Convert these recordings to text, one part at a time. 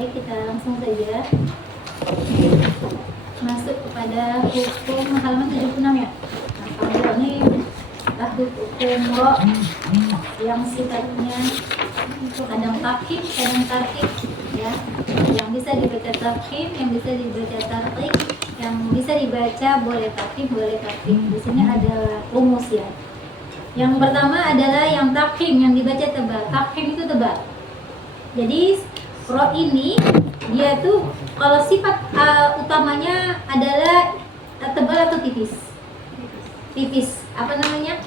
Baik, kita langsung saja masuk kepada hukum halaman 76 ya. Nah, kalau ini hukum ro yang sifatnya kadang takhim, kadang tarkib ya. Yang bisa dibaca takhim, yang bisa dibaca tarkib, yang bisa dibaca boleh takhim, boleh tarkib. Di sini ada rumus ya. Yang pertama adalah yang takhim, yang dibaca tebal. Takhim itu tebal. Jadi ro ini dia tuh kalau sifat utamanya adalah tebal atau tipis. Tipis. Apa namanya?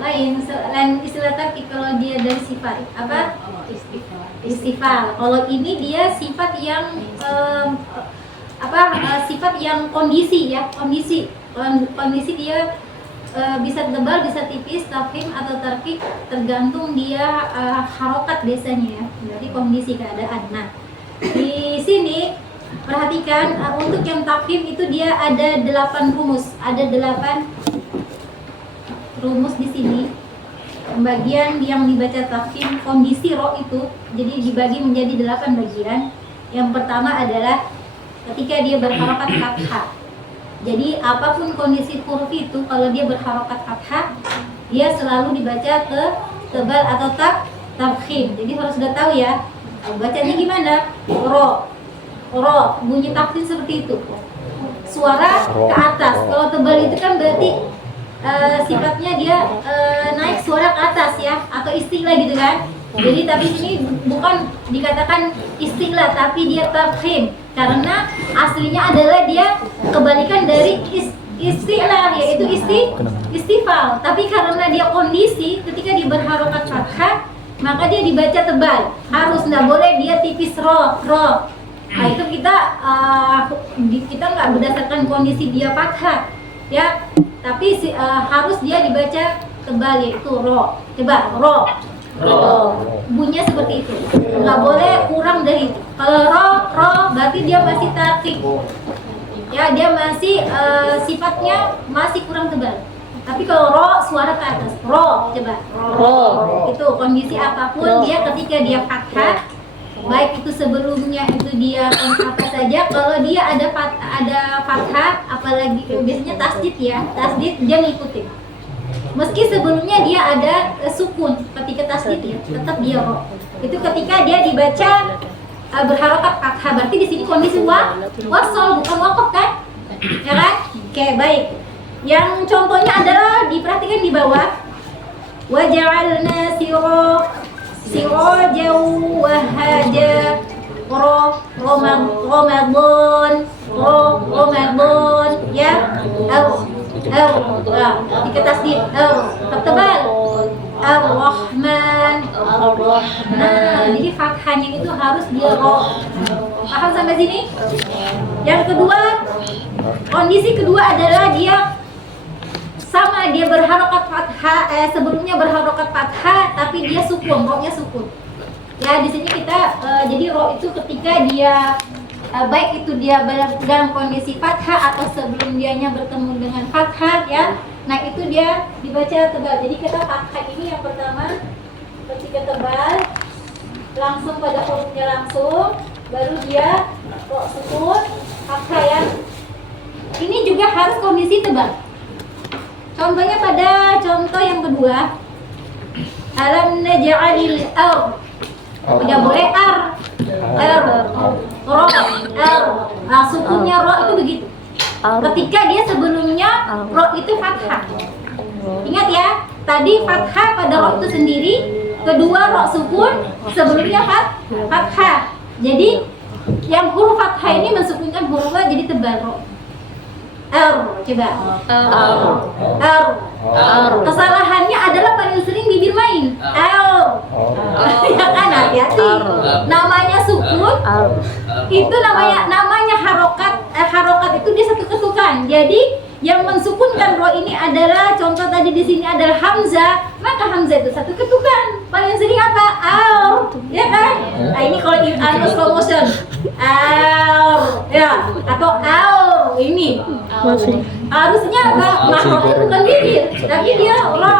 Lain istilah tarkib kalau dia dari sifat apa? Istifal. Kalau ini dia sifat yang sifat yang kondisi ya, kondisi dia bisa tebal, bisa tipis, tafhim atau tarkib tergantung dia harokat biasanya ya. Berarti kondisi keadaan. Nah, di sini perhatikan untuk yang tafhim itu dia ada 8 rumus. Ada 8 rumus di sini. Pembagian yang dibaca tafhim kondisi ro itu jadi dibagi menjadi 8 bagian. Yang pertama adalah ketika dia berharokat fathah. Jadi apapun kondisi huruf itu kalau dia berharokat fathah, dia selalu dibaca ke tebal atau tafkhim. Jadi harus sudah tahu ya. Bacanya gimana? Ro. Bunyi tafkhim seperti itu. Suara ke atas. Kalau tebal itu kan berarti sifatnya dia naik suara ke atas ya, atau istilah gitu kan. Jadi tapi ini bukan dikatakan istilah, tapi dia tafkhim karena aslinya adalah dia kebalikan dari istilah, yaitu istifal. Tapi karena dia kondisi ketika dia berharokat fathah, maka dia dibaca tebal. Harus nggak boleh dia tipis ro. Nah itu kita nggak berdasarkan kondisi dia fathah ya, tapi harus dia dibaca tebal yaitu ro. Coba ro. Bunyinya seperti itu, nggak boleh kurang dari itu. Kalau ro berarti dia masih tarkib ya, dia masih sifatnya masih kurang tebal. Tapi kalau ro suara ke atas, ro, coba ro itu kondisi apapun dia ketika dia fathah, baik itu sebelumnya itu dia apa saja, kalau dia ada fathah, apalagi biasanya tasdid ya, tasdid dia ngikutin. Meski sebelumnya dia ada sukun ketika tasdid ya, tetap dia ro. Itu ketika dia dibaca berharokat fathah, berarti di sini kondisi wasol bukan waqaf kan? Ya kan? Oke, baik. Yang contohnya adalah diperhatikan di bawah. Wa ja'alna sirajan wahaja Ramadan ya. Ketika tasdid tebal Ar-Rahman. Nah, jadi fathahnya itu harus dia ro. Paham sampai sini? Yang kedua, kondisi kedua adalah dia sama, dia berharokat fathah, sebelumnya berharokat fathah tapi dia sukun, ro-nya sukun. Ya, di sini kita jadi ro itu ketika dia baik itu dia dalam kondisi fathah atau sebelum dianya bertemu dengan fathah ya. Nah, itu dia dibaca tebal. Jadi kita fathah ini yang pertama ketika tebal langsung pada hurufnya langsung, baru dia kok sukun fathah ya. Ini juga harus kondisi tebal. Contohnya pada contoh yang kedua, alam naj'alil ard. Tidak boleh ro. Nah, sukunnya ro itu begitu. Ketika dia sebelumnya ro itu fathah. Ingat ya, tadi fathah pada ro itu sendiri, kedua ro sukun, sebelumnya fathah. Jadi yang huruf fathah ini mensukunkan huruf jadi tebal ro. Coba. Kesalahannya adalah paling sering bibir main. Ya kan, hati-hati. Namanya sukun. Itu namanya harokat. Harokat itu dia satu ketukan. Jadi yang mensukunkan ro ini adalah contoh tadi di sini adalah hamzah, maka hamzah itu satu ketukan. Paling sering apa? Ya kan? Nah, ini kalau slow motion. Ya, atau ini. Harusnya apa? Mahrumnya bukan bibir, tapi dia ro.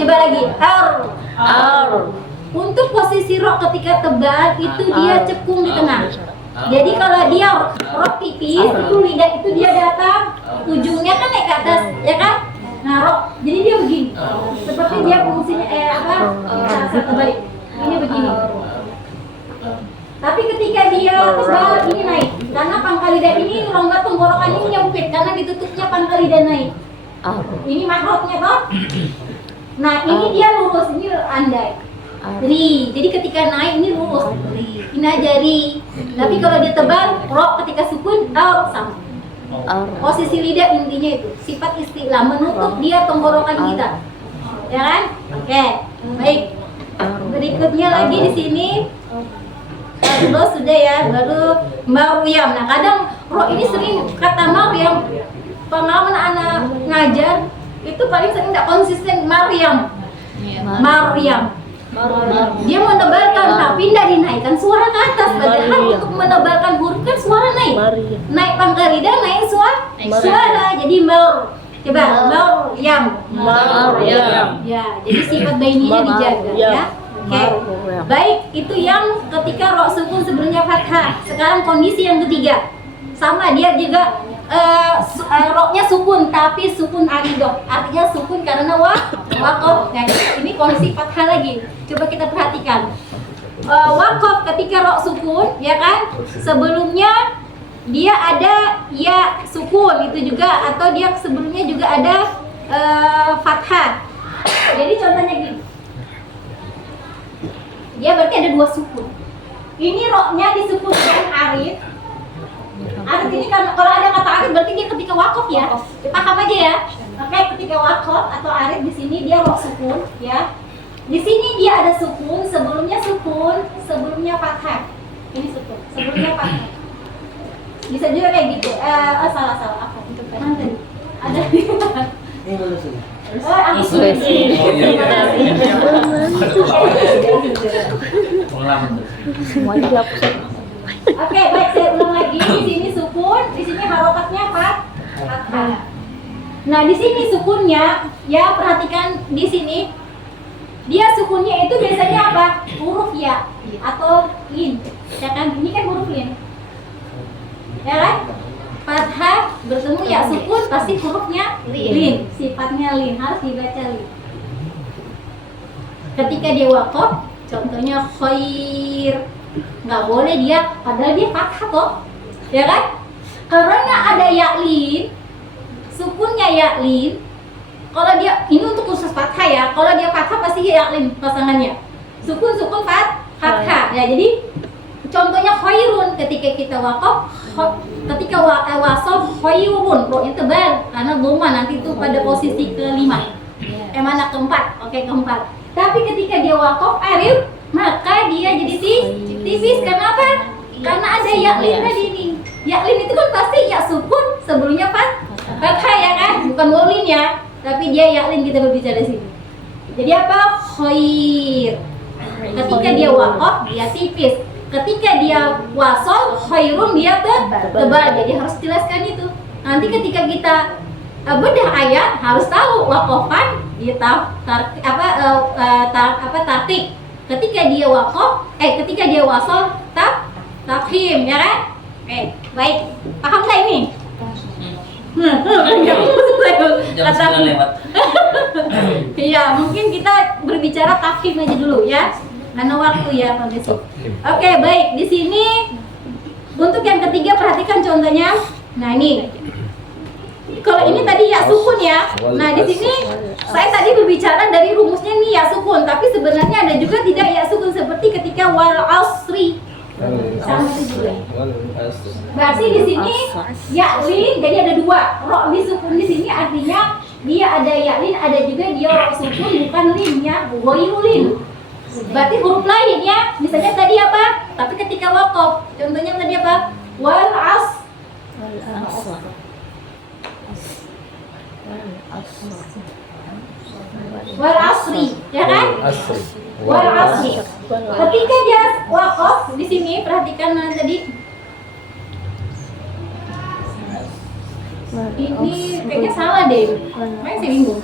Coba lagi. Untuk posisi ro ketika tebal itu dia cekung di tengah. Jadi kalau dia ro tipis itu lidah itu dia datang ujungnya kan naik ke atas, ya kan? Nah, ro jadi dia begini. Seperti dia fungsinya terbalik. Ini begini. Tapi ketika dia tebal ini naik. Karena pangkal lidah ini rongga tenggorokan ini nyempit karena ditutupnya pangkal lidah naik. Ini mahrotnya toh. Nah, ini dia lurus, ini andai. Jadi ketika naik ini lurus. Ini aja ri. Tapi kalau dia tebal, ro ketika sukun sama. Posisi lidah intinya itu sifat istilah menutup dia tenggorokan kita. Ya kan? Oke. Baik. Berikutnya lagi di sini sudah ya, baru Maryam. Nah, kadang ro ini sering kata Maryam. Pengalaman anak ngajar itu paling sering tidak konsisten Maryam. Dia menebalkan, nah pindah dinaikkan suara ke atas. Padahal untuk menebalkan huruf kan suara naik. Naik pangkal lidah, naik suara. Jadi coba Maryam. Ya, jadi sifat baininya dijaga ya. Oke. Baik, itu yang ketika ro sukun sebelumnya fathah. Sekarang kondisi yang ketiga. Sama dia juga ro-nya sukun tapi sukun aridoh. Artinya sukun karena waqaf. Nah, ini kondisi fathah lagi. Coba kita perhatikan. Waqaf ketika ro sukun, ya kan? Sebelumnya dia ada ya sukun itu juga, atau dia sebelumnya juga ada fathah. Jadi contohnya gini. Dia berarti ada dua sukun. Ini ro-nya disukunkan arid. Arid ini kalau ada kata arid berarti dia ketika wakaf ya. Paham aja ya. Oke, ketika wakaf atau arid di sini dia ro sukun ya. Di sini dia ada sukun, sebelumnya fathah. Ini sukun, sebelumnya fathah. Bisa juga kayak gitu. Salah apa? Itu kan tadi. Ada ini belum sudah. Semuanya dihapus. Oke, baik, saya ulang lagi. Di sini sukun, di sini harokatnya fathah. Nah, di sini sukunnya, ya perhatikan di sini. Dia sukunnya itu biasanya apa? Huruf ya atau lin. Ya kan? Ini kan huruf lin. Ya kan? Fathah bertemu ya sukun pasti hurufnya lin. Sifatnya lin, harus dibaca lin. Ketika dia waqaf, contohnya khair, nggak boleh dia, padahal dia fathah toh, ya kan? Karena ada yaklin, sukunnya yaklin. Kalau dia ini untuk khusus fathah ya, kalau dia fathah pasti yaklin pasangannya. Sukun fathah. Ya jadi contohnya khairun ketika kita waqaf, ketika wasal khairun, ro-nya tebal karena dhamma nanti itu pada posisi kelima. Mana keempat? Oke, keempat. Tapi ketika dia waqaf arid, maka dia jadi tipis. Kenapa? Karena ada yaklin tadi nih. Yaklin itu kan pasti ya sukun sebelumnya fathah ya kan? Bukan wolin ya. Tapi dia yaklin kita berbicara di sini. Jadi apa? Khair. Ketika dia waqaf dia tipis. Ketika dia wasol khairun dia tebal. Jadi harus jelaskan itu. Nanti ketika kita bedah ayat harus tahu waqafan dia tartik. Ketika dia waqaf, ketika dia wasol tafhim, ya kan? Baik. Paham nggak ini? Jangan lewat. Iya, mungkin kita berbicara tafhim aja dulu ya. Karena waktu ya, Pak Desi. Oke, baik. Di sini untuk yang ketiga perhatikan contohnya. Nah, ini. Kalau ini tadi ya sukun ya. Nah, di sini saya tadi berbicara dari rumusnya nih ya sukun, tapi sebenarnya ada juga tidak ya sukun seperti ketika wal asri. Sama itu juga. Berarti di sini yaklin, jadi ada dua. Ro di sukun di sini artinya dia ada yaklin, ada juga dia ro sukun bukan linnya, goyulin. Berarti huruf lain ya. Misalnya tadi apa? Tapi ketika waqaf, contohnya tadi apa? Wal asri, ya kan? Wal asri. Ketika dia waqaf di sini perhatikan mana tadi? Ini kayaknya salah deh. Makanya saya bingung.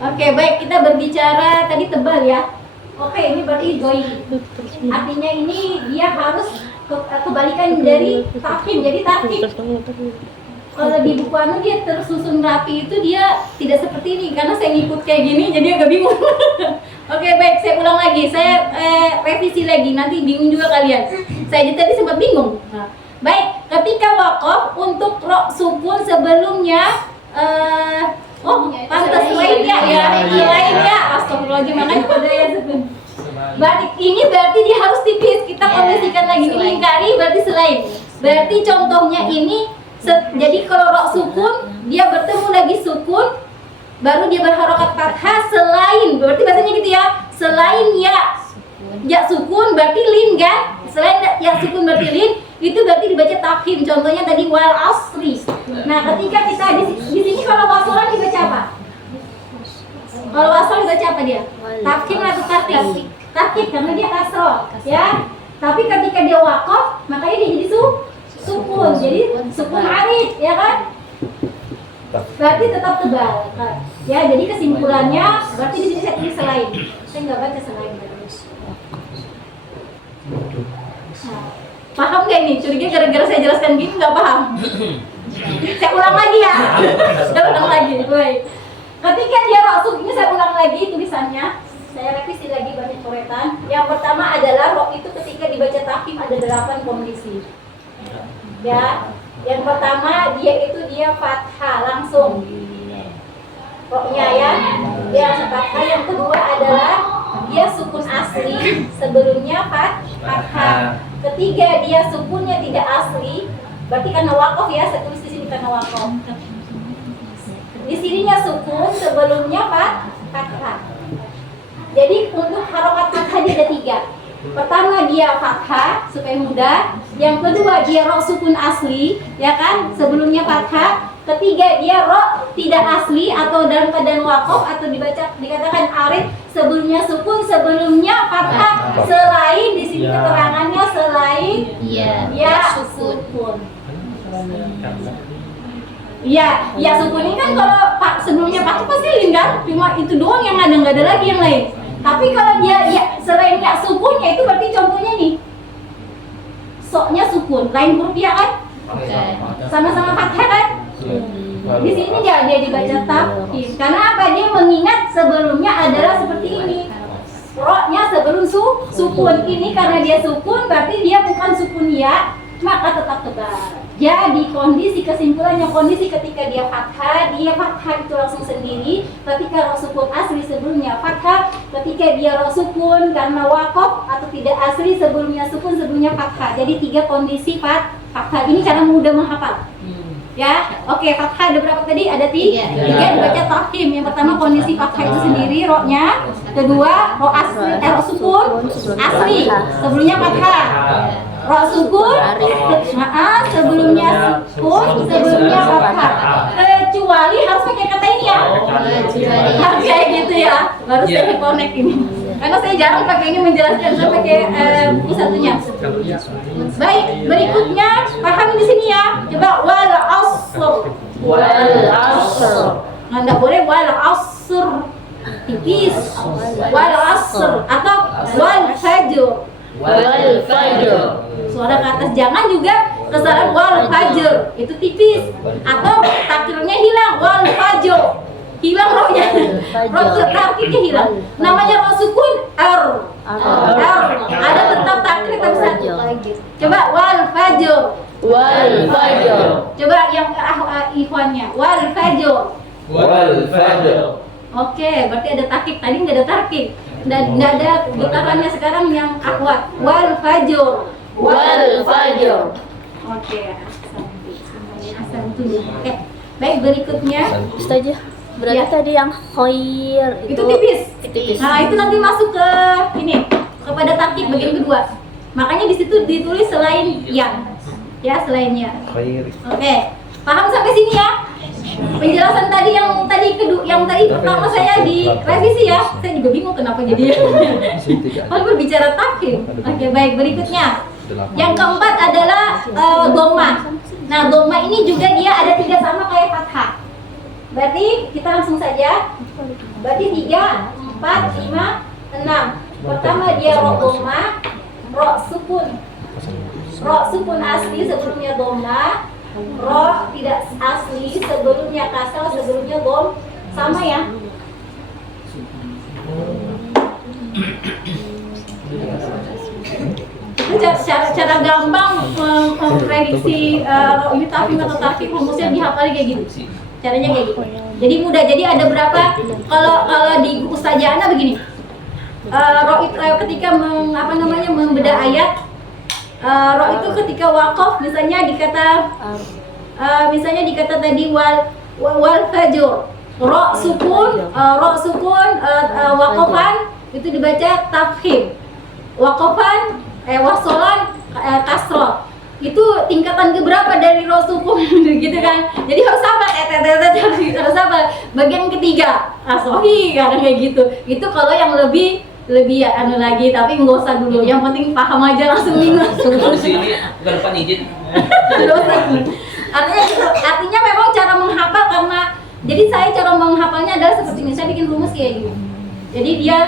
Oke, baik, kita berbicara tadi tebal ya. Oke, ini berarti doi. Artinya ini dia harus kebalikan dari tafkhim. Jadi tafkhim kalau di buku anu dia tersusun rapi itu dia tidak seperti ini karena saya ngikut kayak gini jadi agak bingung. Oke, baik, saya ulang lagi. Saya revisi lagi, nanti bingung juga kalian. Saya tadi sempat bingung. Nah, baik, ketika waqaf untuk ro sukun sebelumnya pantas lainnya ya. Lainnya astagfirullahaladzim, makanya pada ya sebelum. Berarti ini berarti dia harus tipis. Kita kondisikan lagi dilingkari berarti selain. Berarti contohnya ini jadi kalau ro sukun dia bertemu lagi sukun baru dia berharokat fathah selain, berarti bahasanya gitu ya, selain ya sukun berarti lin kan, selain ya sukun berarti lin itu berarti dibaca tafkhim. Contohnya tadi wal asri. Nah ketika kita di sini kalau wasolan dibaca apa? Kalau wasol dibaca apa dia? Tafkhim atau tartib? Tafkhim karena dia kasroh ya. Tapi ketika dia waqaf makanya dia jadi sukun, jadi sukun arid ya kan? Berarti tetap tebal kan? Ya, jadi kesimpulannya berarti di sini saya tulis selain. Saya nggak baca selain terus. Nah, paham nggak ini? Curiga gara-gara saya jelaskan gini nggak paham? Saya ulang lagi ya. Saya ulang lagi. Baik. Ketika dia rasul ini saya ulang lagi tulisannya. Saya revisi lagi banyak coretan. Yang pertama adalah roh itu ketika dibaca tafkhim ada 8 kondisi. Ya, yang pertama dia fathah langsung roknya ya, dia fathah. Yang kedua adalah dia sukun asli sebelumnya fathah. Ketiga dia sukunnya tidak asli, berarti karena waqaf ya, saya tulis di sini karena waqaf. Di sininya sukun sebelumnya fathah. Jadi untuk harokat fathah dia ada 3. Pertama dia fathah supaya mudah. Yang kedua dia ro sukun asli, ya kan? Sebelumnya fathah. Ketiga dia ro tidak asli atau dalam keadaan waqaf atau dikatakan arid sebelumnya sukun, sebelumnya fathah. Selain di sini keterangannya selain ya sukun. Ya sukun ini kan kalau sebelumnya fathah pasti lin kan? Cuma itu doang yang ada, nggak ada lagi yang lain. Tapi kalau dia selain ya sukunnya itu berarti contohnya nih soknya sukun, lain huruf ya kan? Sama-sama fathah kan? Di sini dia dibaca tafkhim. Karena apa? Dia mengingat sebelumnya adalah seperti ini. Ro-nya sebelum sukun ini karena dia sukun berarti dia bukan sukun ya, maka tetap tebal. Jadi kondisi kesimpulannya kondisi ketika dia fathah itu langsung sendiri. Ketika ro sukun asli sebelumnya fathah, ketika dia ro sukun karena waqaf atau tidak asli sebelumnya sukun sebelumnya fathah. Jadi 3 kondisi fathah ini cara mudah menghafal. Ya, oke, fathah ada berapa tadi? Ada 3 dibaca tafkhim. Yang pertama kondisi fathah itu sendiri ro-nya. Kedua ro sukun asli sebelumnya fathah. Ro sukun sebelumnya sukun sebelumnya fathah. Kecuali harus pakai kata ini ya. Harus kayak gitu ya. Baru saya connect ini. Karena saya jarang pakai ini menjelaskan, saya pakai buku satunya. Baik, berikutnya paham di sini ya. Coba wal asr. Nggak boleh wal asr tipis. Wal asr atau wal fajr. Suara ke atas jangan juga kesalahan wal fajr itu tipis atau takdirnya hilang wal fajr hilang rohnya, roh takdirnya hilang. Namanya roh sukun r ada tetap takdir tapi satu. Coba wal fajr. Coba yang ikhwannya wal fajr. Oke, berarti ada takik. Tadi nggak ada takik. Nggak ada getarannya sekarang yang akhwat. Wal fajr. Oke, asam tuh. Oke, baik berikutnya. Ustazah, berarti tadi yang khair itu tipis. Nah, itu nanti masuk ke ini kepada takik bagian kedua. Makanya di situ ditulis selain yang, ya selainnya. Oke, paham sampai sini ya? Penjelasan tadi yang tadi pertama saya di revisi ya. Saya juga bingung kenapa jadi. Kalau berbicara takik. Oke, baik berikutnya. Yang keempat adalah dhamma. Nah, dhamma ini juga dia ada 3 sama kayak fathah. Berarti kita langsung saja. Berarti 3, 4, 5, 6. Pertama dia ro doma, ro sukun asli sebelumnya doma, ro tidak asli sebelumnya kasrah, sebelumnya dom, sama ya. Itu cara gampang memprediksi ini tafim atau tafim, rumusnya dihafal kayak gitu. Caranya kayak gitu. Jadi mudah. Jadi ada berapa? Kalau di buku Sajana begini. Ro itu ketika membedah ayat, ro itu ketika waqaf misalnya dikata tadi wal fajr. Ro sukun waqafan itu dibaca tafhim. Waqafan wasolan kasroh. Itu tingkatan keberapa dari ro sukun gitu kan. Jadi harus hafal harus hafal bagian ketiga. Sohi kadang kayak gitu. Itu kalau yang lebih lagi, tapi nggak usah dulu. Yang penting paham aja langsung ingat. Sini bukan depan izin. Artinya memang cara menghafal karena jadi saya cara menghafalnya adalah seperti ini. Saya bikin rumus kayak gini. Jadi dia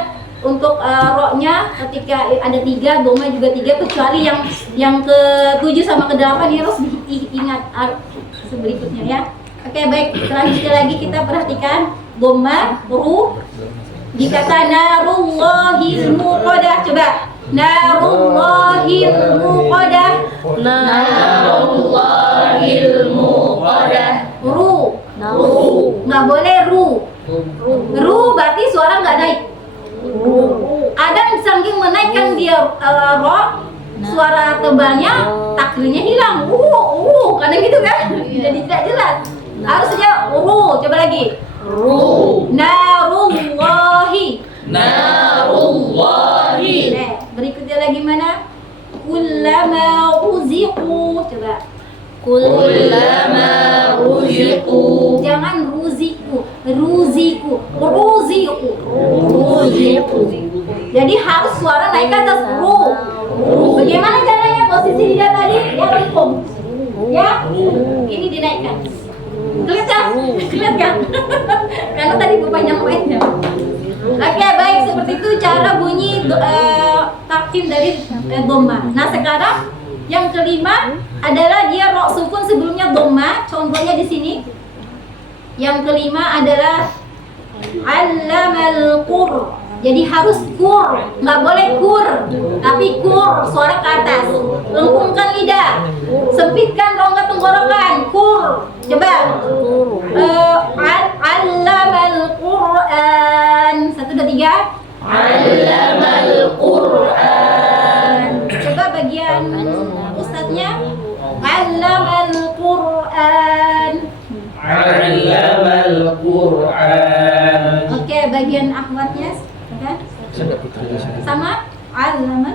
untuk ro-nya ketika ada 3, doma juga 3, kecuali yang ke-7 sama ke-8 ini harus diingat berikutnya ya. Oke, baik. Selanjutnya lagi kita perhatikan doma, ru dikata narullahil muqadah. Coba narullahil muqadah. Narullahil muqadah. Ru. Nggak boleh ru. Ru berarti suara nggak naik. Kadang saking menaikkan dia ro, suara tebalnya takrirnya hilang. Kadang gitu kan, jadi tidak jelas. Harusnya ru. Coba lagi. Ru. Narullahi. Berikutnya lagi mana? Kullama uziqu. Coba. Kullama ruziqu. Jangan ruziku. Jadi harus suara naik ke atas ru. Bagaimana caranya? Posisi lidah tadi yang lengkung. Ya, ini dinaikkan. Kelihatan? Karena tadi panjang mainnya. Oke, baik, seperti itu cara bunyi takdim dari doma. Nah, sekarang yang kelima adalah dia ro sukun sebelumnya doma. Contohnya di sini. Yang kelima adalah allamal qur. Jadi harus kur, nggak boleh kur, tapi kur, suara ke atas. Lengkungkan lidah, sempitkan rongga tenggorokan, kur. Coba. Allamal Qur'an. 1, 2, 3. Allamal Qur'an. Coba bagian ustadznya. Allamal Qur'an. Allamal Qur'an. Oke, bagian akhwatnya sama allamal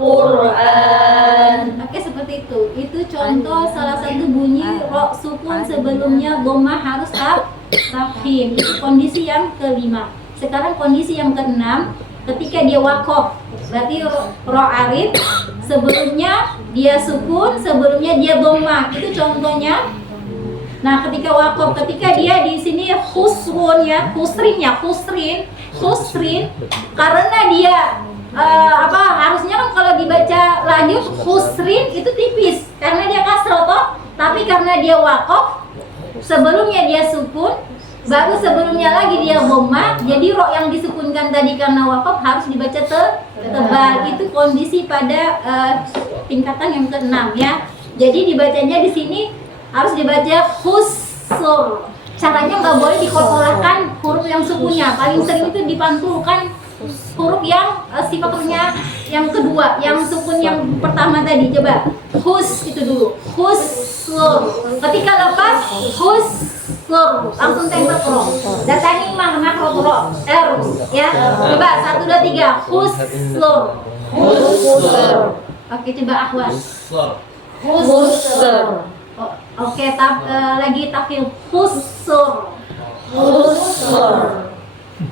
Qur'an. Oke, seperti itu. Itu contoh salah satu bunyi ro sukun sebelumnya doma harus tafhim. Itu kondisi yang kelima. Sekarang kondisi yang keenam, ketika dia wakof, berarti ro arid sebelumnya dia sukun, sebelumnya dia doma. Itu contohnya. Nah, ketika wakof, ketika dia di sini khusrun ya, khusrin, karena dia harusnya kan kalau dibaca lanjut khusrin itu tipis karena dia kasroh toh, tapi karena dia wakof, sebelumnya dia sukun, baru sebelumnya lagi dia dhamma, jadi ro yang disukunkan tadi karena wakof harus dibaca tebal. Itu kondisi pada tingkatan yang ke-6 ya. Jadi dibacanya di sini harus dibaca khusur. Caranya nggak boleh dikorporkan huruf yang sukunnya. Paling sering itu dipantulkan huruf yang sifatnya yang kedua, yang sukun yang pertama tadi. Coba khus itu dulu, khusur. Ketika lepas khusur, langsung tembak ro. Datangin makna ro ya. Coba 1, 2, 3 khusur. Oke, coba akhwat. Khusur. Oke, lagi tafsir khusur.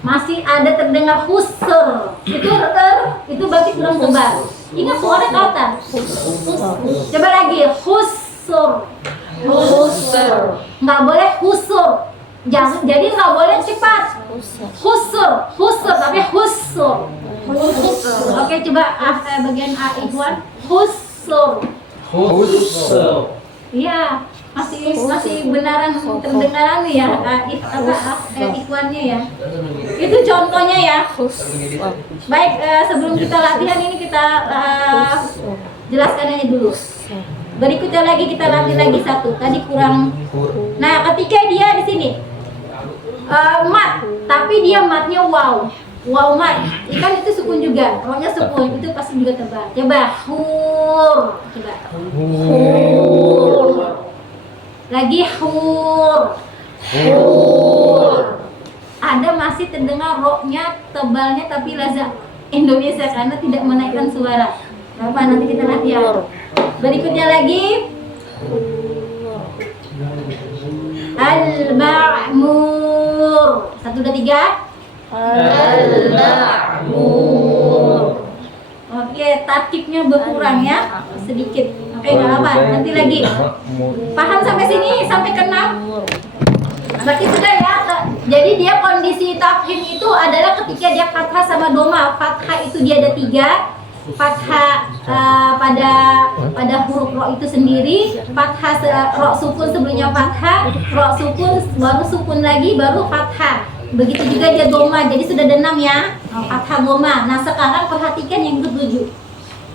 Masih ada terdengar khusur. Itu berarti kurang tebal. Ingat suara kautan. Coba lagi khusur. Nggak boleh khusur. Jangan, jadi nggak boleh cepat. Husur, tapi husur. Oke, coba bagian A Ikhwan. Husur. Husur. Iya, masih benaran terdengaran nih ya, Ikhwannya ya. Itu contohnya ya. Baik, sebelum kita latihan ini kita jelaskan aja dulu. Berikutnya lagi kita latih lagi satu. Tadi kurang. Nah, ketika dia di sini mat, tapi dia matnya wow mat, kan itu sukun juga, rohnya sukun, itu pasti juga tebal. Coba hur, coba hur, lagi hur. Ada masih terdengar rohnya tebalnya tapi laza Indonesia karena tidak menaikkan suara. Apa nanti kita latihan. Berikutnya lagi al-ma'mur. 1, 2, 3. Al-ma'mur. Oke, tatkiknya berkurang ya, sedikit. Oke, nggak apa. Nanti lagi. Paham sampai sini, sampai ke 6? Berarti sudah ya. Jadi dia kondisi tafhim itu adalah ketika dia fathah sama doma. Fathah itu dia ada 3. Fathah pada huruf ro itu sendiri, fathah ro sukun sebelumnya fathah, ro sukun baru sukun lagi baru fathah. Begitu juga dia doma, jadi sudah ada 6 ya, fathah doma. Nah sekarang perhatikan yang ketujuh.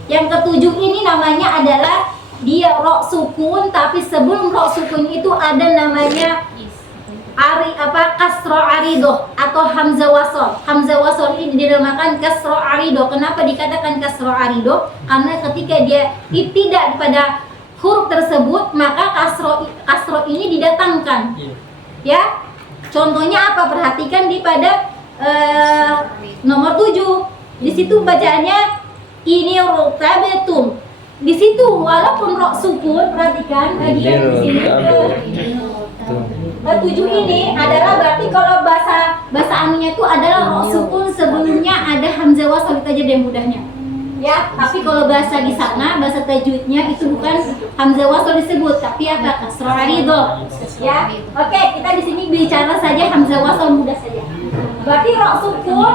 Yang ketujuh ini namanya adalah dia ro sukun, tapi sebelum ro sukun itu ada namanya kasro arido atau hamzah wasol. Hamzah wasol ini dinamakan kasro arido. Kenapa dikatakan kasro arido? Karena ketika dia tidak pada huruf tersebut, maka kasro ini didatangkan. Ya, contohnya apa? Perhatikan di pada nomor 7. Di situ bacaannya ini rutabetum. Di situ walaupun ro sukun, perhatikan bagian di sini. 7 ini adalah berarti kalau bahasa anunya itu adalah ro sukun sebelumnya ada hamzah wasal, itu aja deh mudahnya. Ya, tapi kalau bahasa di sana bahasa tajwidnya itu bukan hamzah wasal disebut, tapi apa? Kasro arido. Ya. Oke, kita di sini bicara saja hamzah wasal mudah saja. Berarti ro sukun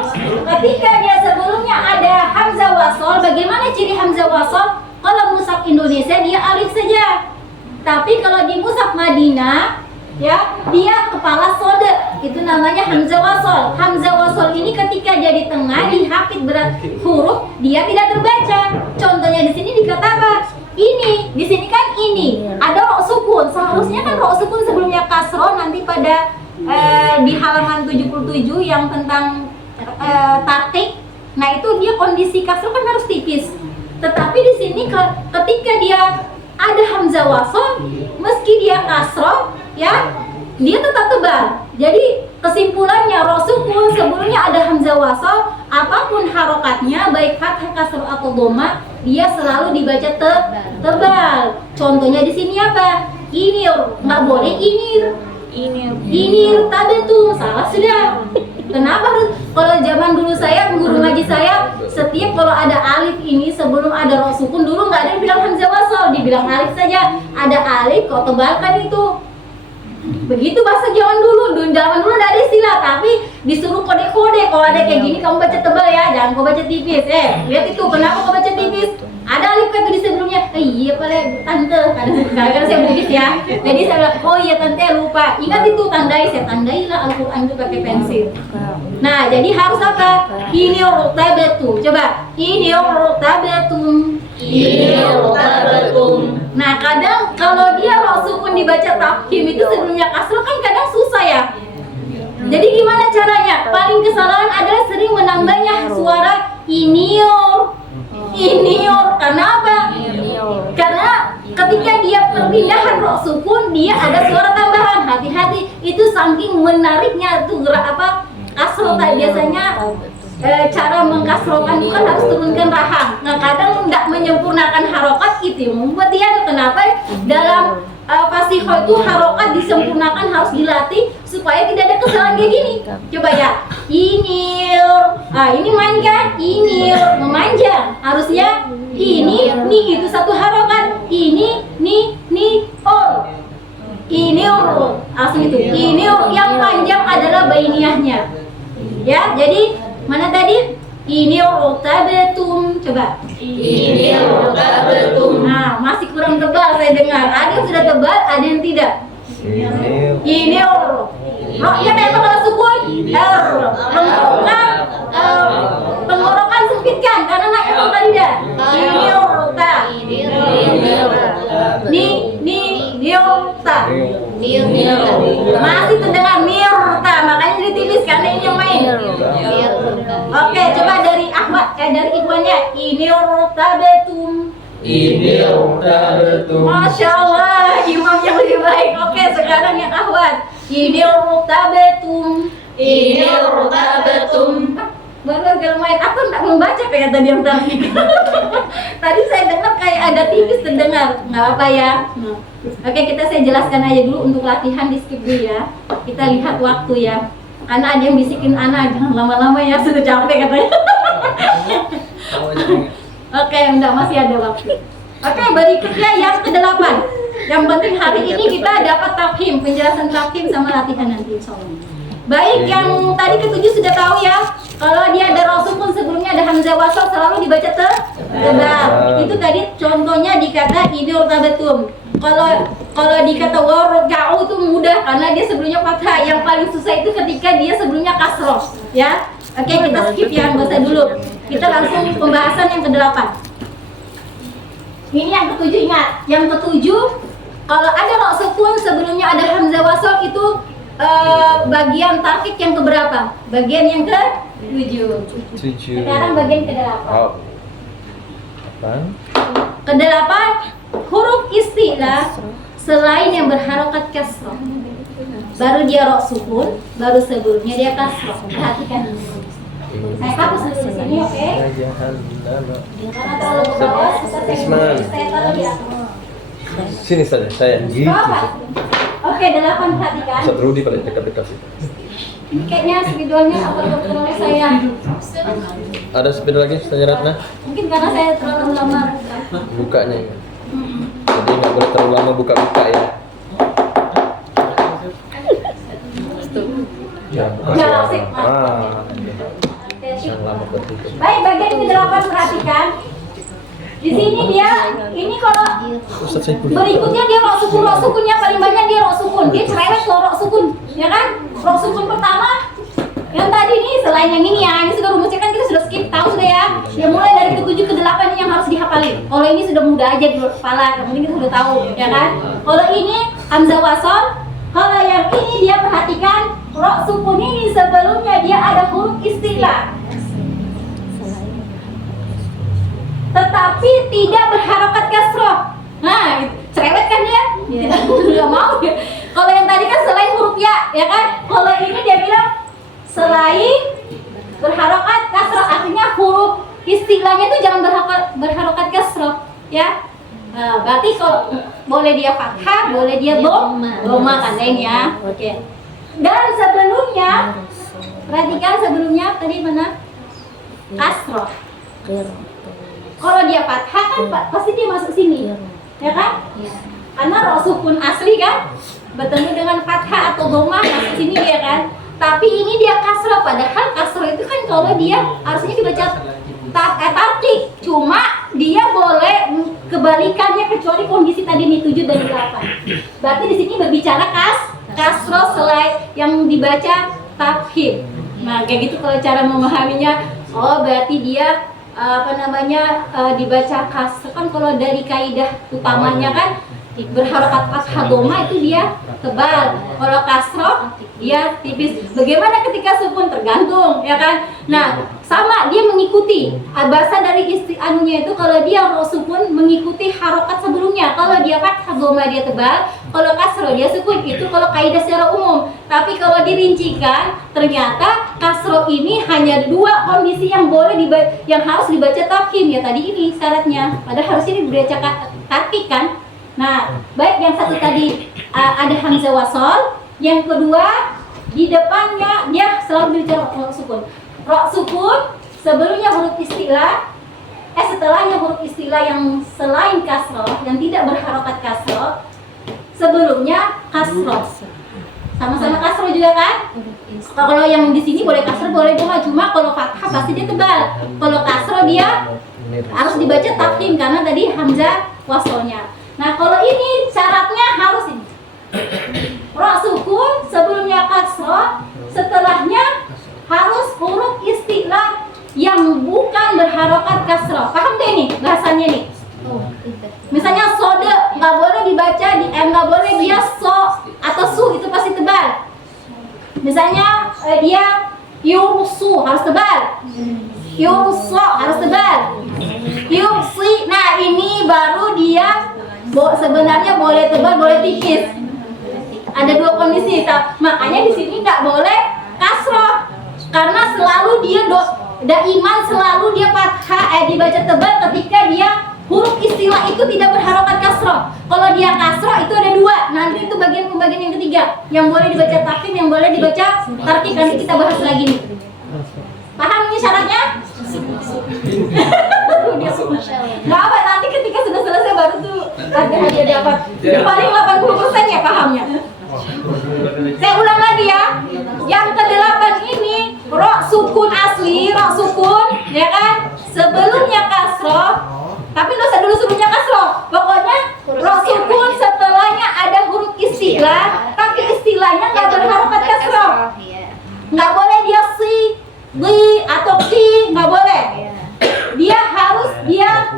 ketika dia sebelumnya ada hamzah wasal, bagaimana ciri hamzah wasal? Kalau mushaf Indonesia dia alif saja. Tapi kalau di mushaf Madinah ya, dia kepala sode, itu namanya hamzah wasol. Hamzah wasol ini ketika dia di tengah dihafid huruf, dia tidak terbaca. Contohnya di sini dikata apa? Ini, di sini kan ini ada ro sukun. Seharusnya kan ro sukun sebelumnya kasro. Nanti pada di halaman 77 yang tentang tatik. Nah itu dia kondisi kasro kan harus tipis. Tetapi di sini ketika dia ada hamzah wasol, meski dia kasro, ya, dia tetap tebal. Jadi kesimpulannya ro sukun sebelumnya ada hamzah wasal, apapun harokatnya baik fathah, kasroh atau doma, dia selalu dibaca tebal. Contohnya di sini apa? Inir, nggak boleh inir. Inir tabetum, salah sudah. Kenapa harus? Kalau zaman dulu saya, guru ngaji saya, setiap kalau ada alif ini sebelum ada ro sukun dulu nggak ada yang bilang hamzah wasal, dibilang alif saja. Ada alif kok tebalkan itu. Begitu bahasa zaman dulu nggak ada istilah, tapi disuruh kode-kode. Kalau ada kayak gini kamu baca tebal ya, jangan kau baca tipis. Lihat itu, kenapa kau baca tipis? Ada alif itu di sebelumnya. Iya pale tante, kadang-kadang saya begitu ya. Jadi saya bilang, oh iya tante lupa. Ingat itu tandai, saya tandai lah Al-Quran itu pakai pensil. Nah jadi harus apa? Ini rutabetum. Coba, ini rutabetum. Nah kadang kalau dia ro sukun dibaca tafhim itu sebelumnya kasroh kan kadang susah ya. Jadi gimana caranya? Paling kesalahan adalah sering menambahnya suara inior. Kenapa? Karena ketika dia perpindahan ro sukun dia ada suara tambahan. Hati-hati, itu saking menariknya tuh gerak kasroh biasanya. Cara mengkasrokan itu kan harus turunkan rahang. Nah kadang tidak menyempurnakan harokat itu membuat dia kenapa dalam fasiho itu harokat disempurnakan, harus dilatih supaya tidak ada kesalahan kayak gini. Coba ya, ini manja, memanjang. Harusnya ini itu satu harokat. Ini or. Ini langsung itu. Ini yang Ini rotabetum. Coba. Ini rotabetum. Nah, masih kurang tebal saya dengar. Ada yang sudah tebal, ada yang tidak. Ini Ro-nya memang kalau sukun R. Penggorokan sempitkan karena naik rota lidah. Ini rota. Niota. Masih terdengar mirta, makanya ditipis karena ini yang main. Oke, coba dari Ahmad, dari Ikhwannya. Ini rotabetum. Ini rotabetum. Masya Allah, imam yang lebih baik. Oke, sekarang yang Ahwat. Ini rotabetum. Ini rotabetum. Baru agak main. Aku nggak membaca kayak tadi yang tadi. Tadi saya dengar kayak ada tipis terdengar. Nggak apa ya. Oke, saya jelaskan aja dulu untuk latihan, di skip dulu ya. Kita lihat waktu ya. Karena ada yang bisikin Ana, jangan lama-lama ya, sudah capek katanya. Oke, enggak, masih ada waktu. Oke, berikutnya yang ke-8. Yang penting hari ini kita dapat tafhim, penjelasan tafhim sama latihan nanti insyaallah. Baik, yang tadi ke-7 sudah tahu ya. Kalau dia ada ra sukun sebelumnya ada hamzah wasal selalu dibaca tebal. Itu tadi contohnya di kata ini rotabetum. Kalau di kata warja'u itu mudah karena dia sebelumnya fathah. Yang paling susah itu ketika dia sebelumnya kasroh, ya. Oke, kita skip ya, nggak usah dulu. Kita langsung pembahasan yang ke-8. Ini yang ke-7, ingat. Yang ke-7, kalau ada ra sukun sebelumnya ada hamzah wasal itu bagian tarkik yang keberapa? Bagian yang ke-7. Sekarang bagian ke-8. Ke-8, huruf istilah selain yang berharokat kasroh. Baru dia ra sukun, baru sebelumnya dia kasroh. Perhatikan. Saya hapus dulu di sini, oke? Karena terlalu ke bawah, saya taruh di atas. Sini saja, saya. Berapa? Oke, 8 perhatikan. Ustaz Rudi paling dekat-dekat sih. Ini kayaknya spidolnya apa oleh saya. Ada spidol lagi, Ustaz Ratna? Mungkin karena saya terlalu lama Bukanya ya. Jadi nggak boleh terlalu lama buka-buka ya. Jangan asik. Yang lama tertutup. Baik, bagian ke-8 perhatikan. Di sini dia, ini kalau Ustaz saya berikutnya dia ra sukunnya paling banyak dia ra sukun. Dia cerewet kalau ra sukun, ya kan? Ra sukun pertama yang tadi nih, selain yang ini ya, ini sudah rumusnya kan kita sudah skip, tahu sudah ya. Ya mulai dari ke-7 ke-8 ini yang harus dihafalin. Kalau ini sudah mudah aja di kepala, yang penting kita sudah tahu, ya kan? Kalau ini hamzah wasal, kalau yang ini dia perhatikan ra sukun ini sebelumnya dia ada huruf istilah. Tetapi tidak berharokat kasroh. Nah, cerewet kan dia? Nggak mau ya. Kalau yang tadi kan selain huruf ya kan? Kalau ini dia bilang selain berharokat kasroh, artinya huruf istilahnya itu jangan berharokat kasroh, ya. Berarti kalau boleh dia fathah, boleh dia doma kandain ya. Oke. Dan sebelumnya, perhatikan sebelumnya tadi mana? Kasroh. Kalau dia fathah kan pasti dia masuk sini, ya kan? Karena ra sukun asli kan bertemu dengan fathah atau doma masuk sini dia kan. Tapi ini dia kasroh, padahal kasroh itu kan kalau dia harusnya dibaca tarkik. Cuma dia boleh kebalikannya kecuali kondisi tadi nih 7 dan 8. Berarti di sini berbicara kasroh selain yang dibaca tafhim. Nah, kayak gitu kalau cara memahaminya. Oh, berarti dia dibaca kasroh kan kalau dari kaidah utamanya kan berharokat fathah doma itu dia tebal, kalau kasroh dia tipis. Bagaimana ketika sukun? Tergantung, ya kan? Nah, sama dia mengikuti bahasa dari anunya itu. Kalau dia sukun mengikuti harokat sebelumnya. Kalau dia fathah doma dia tebal, kalau kasroh dia sukun. Itu kalau kaidah secara umum. Tapi kalau dirincikan, ternyata kasroh ini hanya 2 kondisi yang yang harus dibaca tafhim ya tadi ini syaratnya. Padahal harusnya dibaca tarkik kan. Nah, baik yang satu tadi ada hamzah wasal, yang kedua di depannya dia selalu bicara ra sukun. Ra sukun sebelumnya huruf istilah, setelahnya huruf istilah yang selain kasroh, yang tidak berharokat kasroh, sebelumnya kasroh. sama-sama kasro juga kan? Kalau yang di sini boleh kasro boleh doma, cuma kalau fathah pasti dia tebal. Kalau kasro dia harus dibaca tafkhim karena tadi hamzah wasolnya. Nah kalau ini syaratnya harus ini. Ro sukun sebelumnya kasro, setelahnya harus huruf istilah yang bukan berharokat kasro. Paham deh nih bahasanya nih. Misalnya sode nggak boleh dibaca di nggak boleh dia so atau su, itu pasti tebal. Misalnya dia yursu harus tebal, yurso harus tebal, yursi. Nah ini baru dia sebenarnya boleh tebal boleh tipis. Ada dua kondisi, makanya di sini nggak boleh kasroh karena selalu dia daiman selalu dia fathah dibaca tebal ketika dia huruf istilah itu tidak berharokat kasroh. Kalau dia kasroh itu ada dua. Nanti itu bagian pembagian yang ketiga. Yang boleh dibaca tafkhim, yang boleh dibaca tarkik. Nanti kita bahas lagi nih. Paham ini syaratnya? Nggak apa, nanti ketika sudah selesai baru tuh ada hadiah dapat. Paling 80% ya pahamnya. Saya ulang lagi ya. Yang ke-8 ini ro sukun asli, ro sukun, ya kan? Sebelumnya kasroh. Tapi nggak usah dulu sebelumnya kasroh. Pokoknya ro sukun setelahnya ada huruf istilah, tapi istilahnya nggak berharokat kasroh. Nggak boleh dia si, li atau ki, nggak boleh. Dia harus dia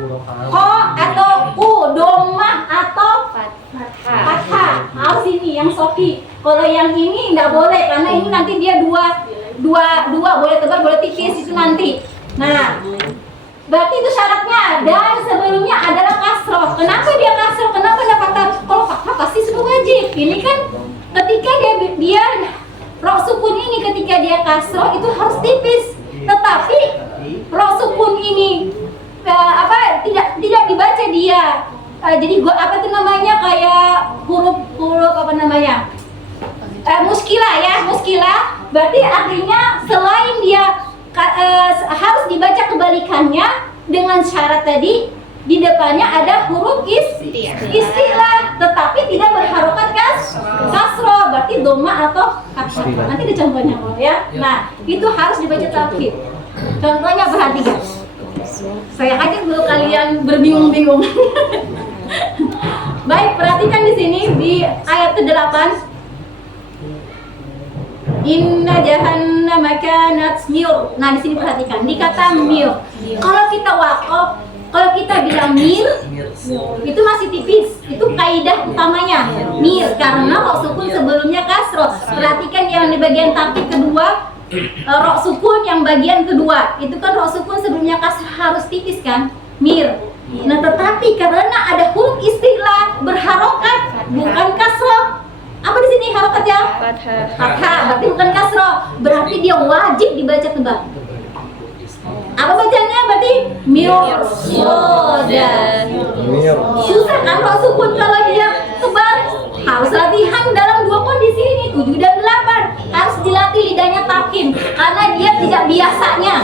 ko atau u, domah atau fathah. Harus ini yang sofi. Kalau yang ini nggak boleh karena ini nanti dia dua boleh tebal boleh tipis itu nanti. Nah. Berarti itu syaratnya dan sebelumnya adalah kasroh. Kenapa dia kasroh? Kenapa dia fathah? Kalau fathah pasti sudah wajib. Ini kan ketika dia ro sukun ini ketika dia kasroh itu harus tipis. Tetapi ro sukun ini tidak dibaca dia. Jadi apa itu namanya kayak huruf apa namanya? Muskilah ya, muskilah. Berarti artinya selain dia harus dibaca kebalikannya dengan syarat tadi di depannya ada huruf istilah tetapi tidak berharokat kasroh, berarti doma atau kasroh. Nanti ada contohnya ya. Nah itu harus dibaca tafkhim. Contohnya perhatikan. Saya ajak dulu kalian berbingung-bingung. Baik, perhatikan di sini di ayat ke-8. Inna jahannama kanat mir. Nah, di sini perhatikan, di kata mir. Kalau kita waqaf, kalau kita bilang mir, itu masih tipis. Itu kaidah utamanya. Mir karena ro sukun sebelumnya kasroh. Perhatikan yang di bagian tarkib kedua, ro sukun yang bagian kedua. Itu kan ro sukun sebelumnya kasroh harus tipis kan? Mir. Nah, tetapi karena ada huruf istilah berharokat bukan kasroh. Apa di sini harokatnya? Fathah. Berarti bukan kasroh. Berarti dia wajib dibaca tebal. Apa bacanya? Berarti mirsoda. Susah kan ro sukun kalau dia tebal? Harus latihan dalam dua kondisi ini 7 dan 8. Harus dilatih lidahnya tafkhim karena dia tidak biasanya.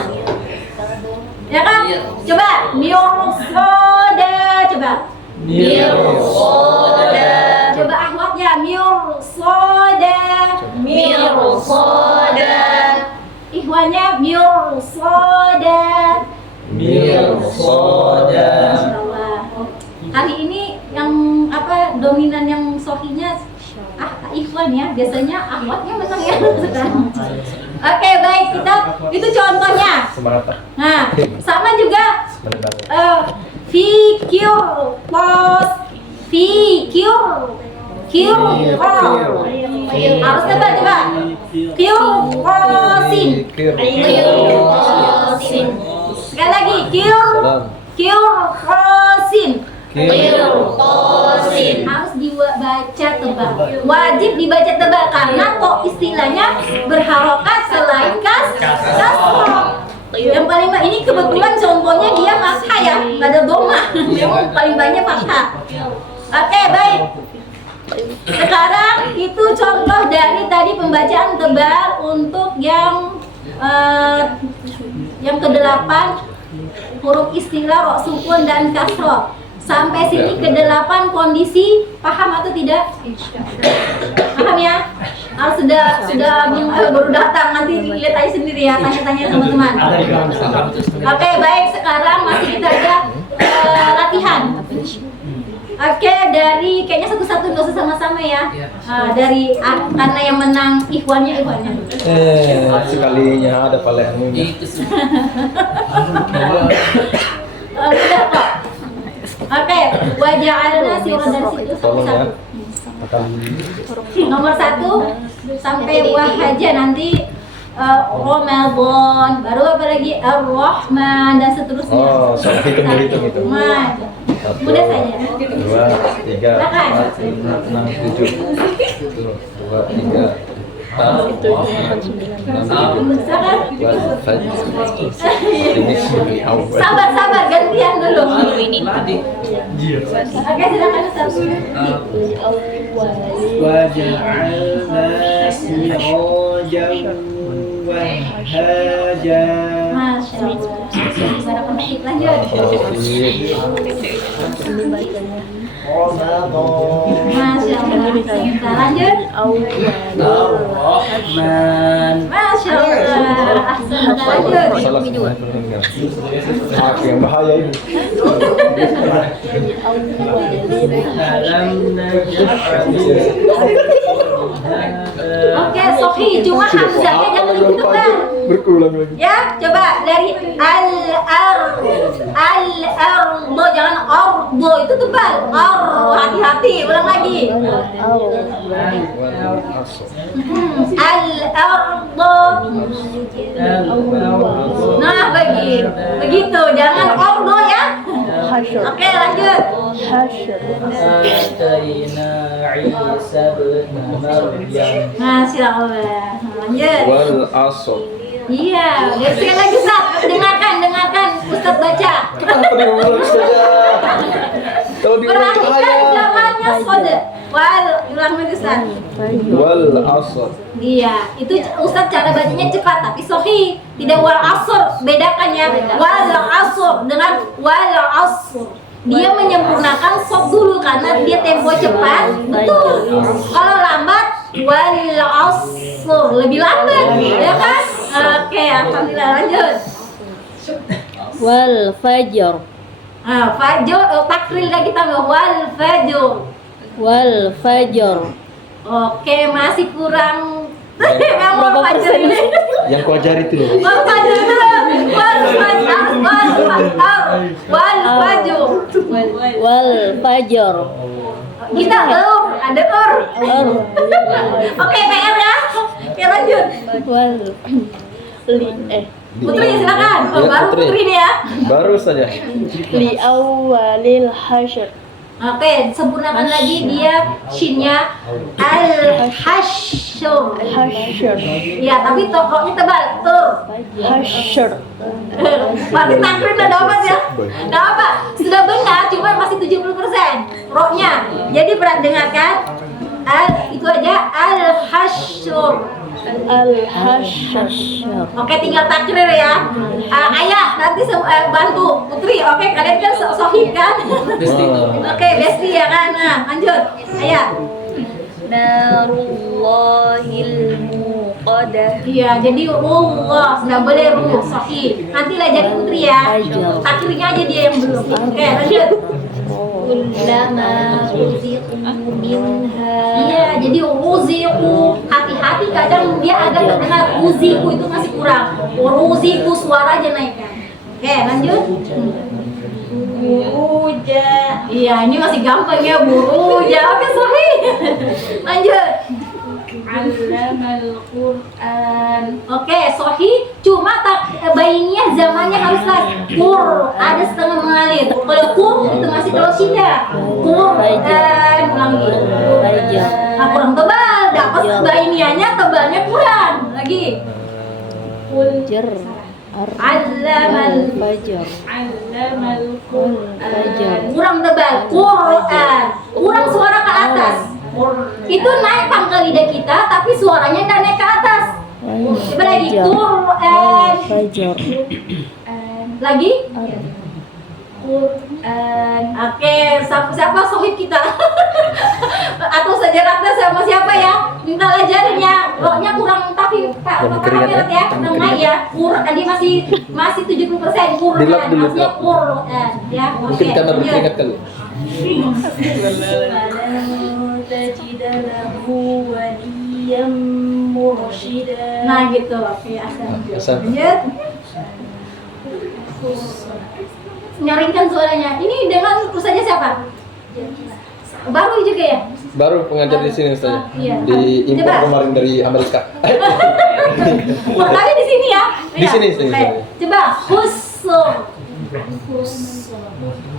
Ya kan? Coba mirsoda. Coba. Mirsoda. Coba ahwatnya mirsoda. Mirsoda. Ihwannya mirsoda. Mirsoda. Kali ini yang dominan yang sohinya ikhwan ya. Biasanya ahwatnya menang ya sekarang. Oke, baik, kita itu contohnya. Nah, sama juga fikir harus coba kirqasin. Sekali lagi kirqasin. Harus dibaca tebal. Wajib dibaca tebal karena kok istilahnya berharokat selain kasroh. Yang paling banyak ini kebetulan contohnya dia fathah ya, nggak ada doma. Memang paling banyak fathah. Oke, baik. Sekarang itu contoh dari tadi pembacaan tebal untuk yang ke-8 huruf istilah ro sukun dan kasroh. Sampai sini ke-8 kondisi paham atau tidak? paham ya? Sudah baru datang, nanti lihat aja sendiri ya, tanya-tanya teman-teman. Oke, baik, sekarang masih kita ada latihan. Oke, dari kayaknya satu-satu nggak usah sama-sama ya. Dari karena yang menang ikhwannya. Sekalinya ada paling Udah kok. Oke, waja'alna sirran dari situ tolong ya. satu-satu. Nomor 1 sampai wahaja nanti Ramadan, baru apa lagi Ar-Rahman dan seterusnya. Oh, soal hitung-hitung itu. Mudah saja. 2, 3, 4, 5, 6, 7. 2, 3. Sabar, gantian dulu. Oke, silakan Ustaz. وجعلنا سراجا وهاجا. Masya Allah. Barakallahu. Lanjut. Masya Allah. Kita lanjut. Ar-Rahman. Masya Allah. Lanjut. Salah semua yang bahaya ini. Alam naj'al Oke, Sohi, cuma hamzahnya jangan begitu kan? Berulang lagi. Ya, coba dari al-ardo, jangan ardo, itu tebal. Hati-hati, ulang lagi. Al-ardo. Nah, begitu, jangan ardo ya. Oke, lanjut. Ataina Isa ibn Maryam. Masya Allah. Lanjut. Wal asr. Iya, sekali lagi Ustaz, dengarkan Ustaz baca. Kenapa diulang saja? Kalau diulang Perhatikan bahaya. zamannya sode. Ulang lagi Ustaz. Wal asr. Iya, itu Ustaz cara bacanya cepat tapi sahih. Tidak wal asr, bedakan ya. Wal asr dengan wal asr. Dia menyempurnakan sop dulu karena dia tempo cepat. Betul. Kalau lambat wal asr, lebih lambat, ya kan? Oke, alhamdulillah, lanjut. Wal fajr. Fajr, takril lagi tambah wal fajr. Wal fajr. Oke, masih kurang. Memang fajr ini. Yang ku ajar itu loh. Wal fajr dulu. Wal fajr. Wal fajr. Kita ada Oke, PR ya. Oke, lanjut. Wal Putri silakan. Ya, Baru Putri nih ya. Baru saja. li awalil hasyr. Oke, sempurnakan lagi dia shinnya al-hasyr. Hasyr. Iya, tapi tokohnya tebal. Hasyr. Berarti takrib ada apa ya? Ada apa? Sudah benar, cuma masih 70%. Roknya. Jadi dengarkan. Itu aja al-hasyr. Al-hasyr. Oke, tinggal takrir ya. Ayah, nanti bantu Putri. Oke, kalian kan sohib kan? Oke, besti ya kan. Nah, lanjut. Ayah. Narullahil muqadah. Iya, jadi Allah nggak boleh ruh sohib. Nanti lah jadi Putri ya. Takrirnya aja dia yang belum. Oke, lanjut. Kullama ruziqu minha. Iya, jadi ruziku. Hati-hati kadang dia agak terdengar ruziku itu masih kurang. Ruziku suara aja naikkan. Oke, lanjut. Buruja. Iya, ini masih gampang ya, buruja. Oke, sahih. Lanjut. Allamal Quran. Oke, sahih. Cuma bayinya zamannya harus ada setengah mengalir. Kalau itu masih terus tidak. Quran ulangi. Nah, kurang tebal. Dapat bayinya tebalnya kurang. Lagi. Fajr. Allamal Fajr. Quran. Kurang tebal. Quran. Kurang suara ke atas. Itu naik pangkal lidah kita, tapi suaranya tidak naik ke atas. Coba lagi. Quran. Fajr. Lagi. Quran. Oke, siapa sohib kita? atau sejarahnya sama siapa ya? Minta ajarin ya. Roknya kurang tapi keringat ya? kurang naik ya. Kurang tadi masih 70% kurang. Dilap dulu, Maksudnya Kak. kurang ya. Mungkin karena berkeringat kali. Nah gitu. Oke, asal. Asal. Lanjut. Nyaringkan suaranya. Ini dengan ustaznya siapa? Baru juga ya? Baru pengajar di sini Ustaz. Iya. Di impor Coba. kemarin dari Amerika. Wah, tapi di sini ya? Di sini, sini. Oke. Coba khusum.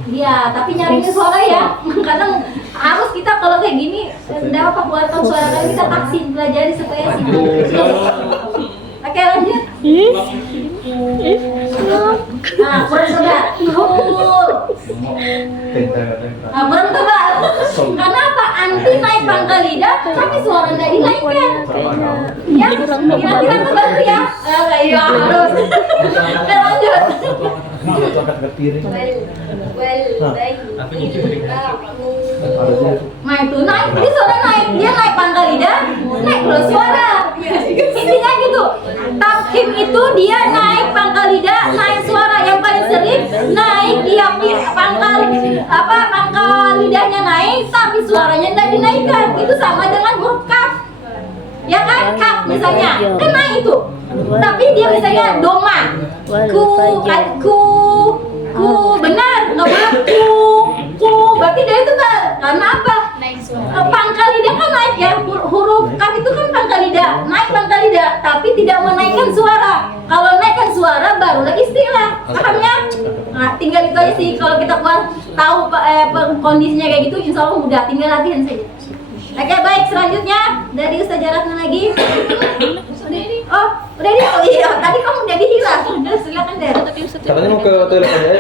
Iya, tapi nyaringin suara ya. Kadang harus kita kalau kayak gini enggak apa keluarkan suara kan kita taksin pelajari supaya sih. Oke, lanjut. Nah, kurang tebal. Nah, kurang tebal. Karena apa? Anti naik pangkal lidah, tapi suara nggak dinaikkan. Ya, kira-kira terbantu ya. Iya harus. Oke, lanjut. Nah itu naik, dia suara naik, dia naik pangkal lidah, naik terus suara. Intinya gitu. Tafkhim itu dia naik pangkal lidah, naik suara. Yang paling sering naik dia pangkal lidahnya naik, tapi suaranya tidak dinaikkan. Itu sama dengan huruf kaf. Ya kan, kaf misalnya, kan naik itu. Tapi dia misalnya doma, ku benar, nggak boleh ku, berarti dia itu kan, karena apa? Pangkal lidah kan naik ya, huruf kaf itu kan pangkal lidah, naik pangkal lidah, tapi tidak menaikkan suara. Kalau naikkan suara barulah istilah, pahamnya? Nah, tinggal itu aja sih. Kalau kita tahu kondisinya kayak gitu, insya Allah mudah, tinggal latihan saja. Oke, baik, selanjutnya dari Ustazah Ratna lagi. Oh, udah di. Oh iya, tadi kamu udah dihilang. Udah, silakan deh. Katanya mau ke toilet aja.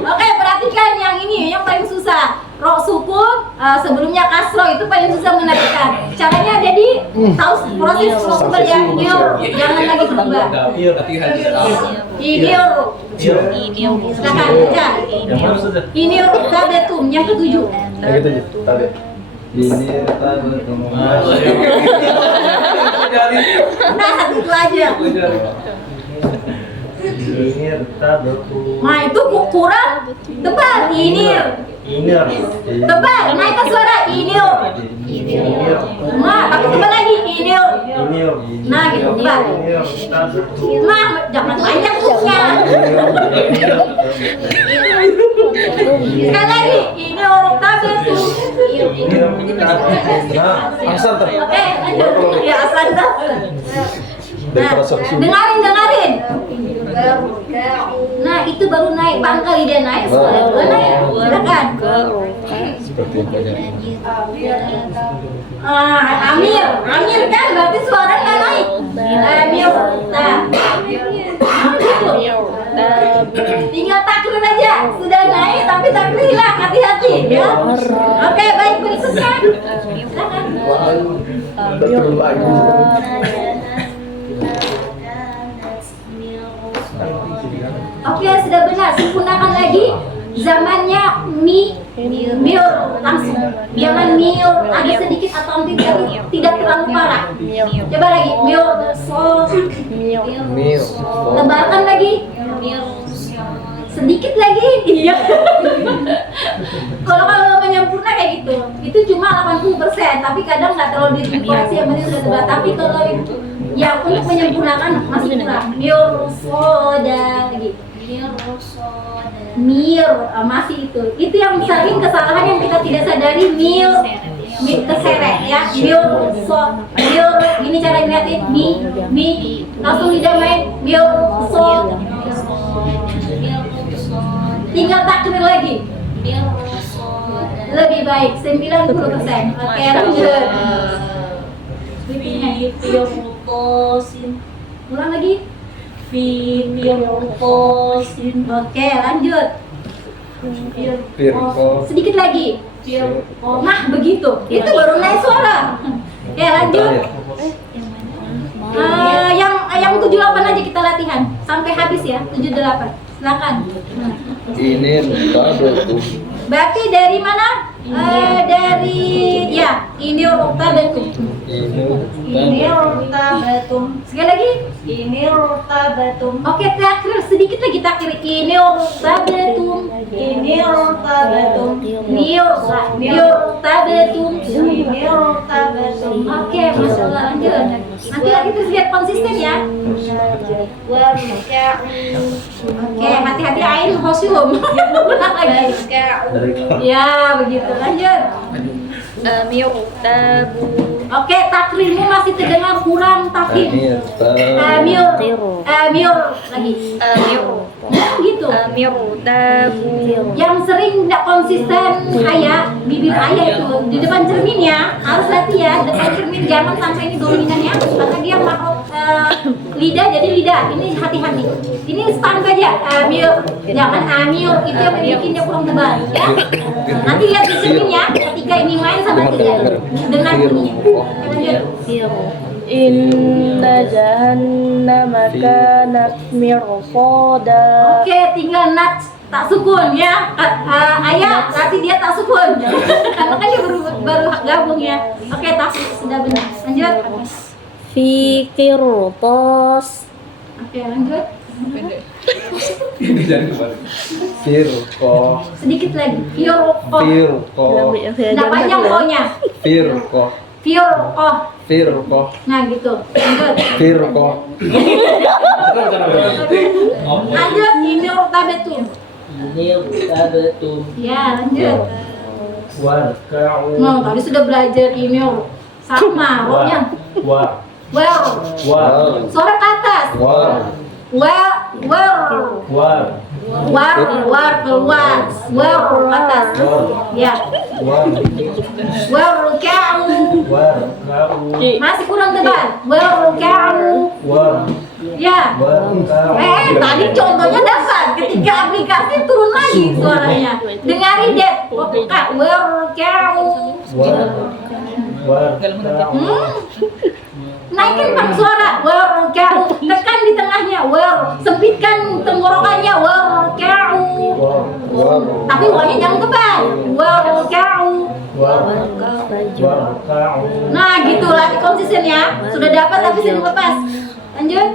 Oke, perhatikan yang ini, yang paling susah. Ro sukun sebelumnya kasro itu paling susah menarikan. Caranya jadi tahu proses ro sukun ya. Jangan lagi berubah. Ini silakan baca. Ini tabetum yang ketujuh. Yang ketujuh, tabe. Ini tabetum. Nah, satu itu aja. Nah, itu kurang tebal. Ini tebal, naikkan suara ini. Nah, tapi tebal lagi ini. Nah, gitu tebal. Nah, jangan banyak hurufnya. Sekali lagi, ini huruf tabe tuh. Asal ter. Oke, lanjut. Ya, asal tuh. Nah, dengarin. Nah, itu baru naik pangkal lidah naik, suara naik. Silakan. Seperti yang banyak. Amir kan berarti suaranya naik. Amir. Nah, gitu. Tinggal takrir aja, sudah naik tapi takrir hilang, hati-hati ya. Oke, baik, berikutnya. Silakan. Oke, sudah benar. Sempurnakan lagi. Zamannya mil langsung. Jangan mil ada sedikit atau tidak terlalu parah. Coba lagi. Mil so. Tebalkan lagi. Sedikit lagi. Iya. Kalau menyempurna kayak gitu. Itu cuma 80%, tapi kadang nggak terlalu dikoreksi yang penting sudah tebal. Tapi kalau yang untuk menyempurnakan masih kurang. Mil soda lagi. Masih itu yang sering kesalahan yang kita tidak sadari. Mil keseret ya, mil ini cara ngeliatin mi langsung dijamain mil so, tinggal takrir lagi lebih baik 90%. Oke, lanjut. Ulang lagi. Oke, lanjut. Sedikit lagi. Nah, begitu. Itu baru naik suara. Oke, lanjut. yang 78 aja kita latihan sampai habis ya, 78. Silakan. Ini rutabatum. Berarti dari mana? Dari ya, ini rutabatum. Ini Rutabatum. Sekali lagi. Ini rutabatum. Oke, takhir sedikit lagi takhir. Ini rutabatum. Ini rutabatum. Ini rutabatum. Ini rutabatum. Oke, masya Allah, lanjut. Nanti lagi terus lihat konsisten ya. Oke, hati-hati air kosum. Ulang lagi. Ya, begitu. Lanjut. Mirtabu. Oke, takrirmu masih terdengar kurang tafhim. Amir. Amir lagi. Gitu. Mirtabu. Yang sering tidak konsisten ayah, bibir ayah itu di depan cermin ya, harus latihan depan cermin, jangan sampai ini dominannya karena dia makhluk lidah jadi lidah. Ini hati-hati. Ini stand aja. Amir, jangan amir, itu yang bikin dia kurang tebal ya. Nanti lihat di cermin ya, ketika ini main sama dia dengar bunyinya. Lanjut. Inna jahannama kanat mirsada. Oke, tinggal nat tak sukun ya. Ayah, berarti dia tak sukun. Karena kan dia baru gabung ya. Oke, tak sudah benar. Lanjut. Fi qirtas. Oke, lanjut. Firqoh. Sedikit lagi. Firqoh. Firqoh. Nggak panjang pokoknya. Firqoh. Firqoh. Firqoh. Nah, gitu. Lanjut. Firqoh. Lanjut. Ini rutabatum. Ini rutabatum. Ya, lanjut. Warka'u. Nah, tadi sudah belajar ini sama roknya. War. Well, War. suara ke atas. War. Well, War. war keluar, ke atas. Ya. War. Warka'u. Warka'u. Masih kurang tebal. Warka'u. War. Ya. Warka'u. Tadi contohnya dapat. Ketika aplikasi turun lagi suaranya. Dengarin deh. Warka'u. Warka'u. Naikkan bang suara. Warka'u. Tekan di tengahnya. Sempitkan tenggorokannya. Warka'u. War. Tapi wawnya jangan tebal. Warka'u. Warka'u. Nah, gitu latih konsisten ya. Sudah dapat tapi sering lepas. Lanjut.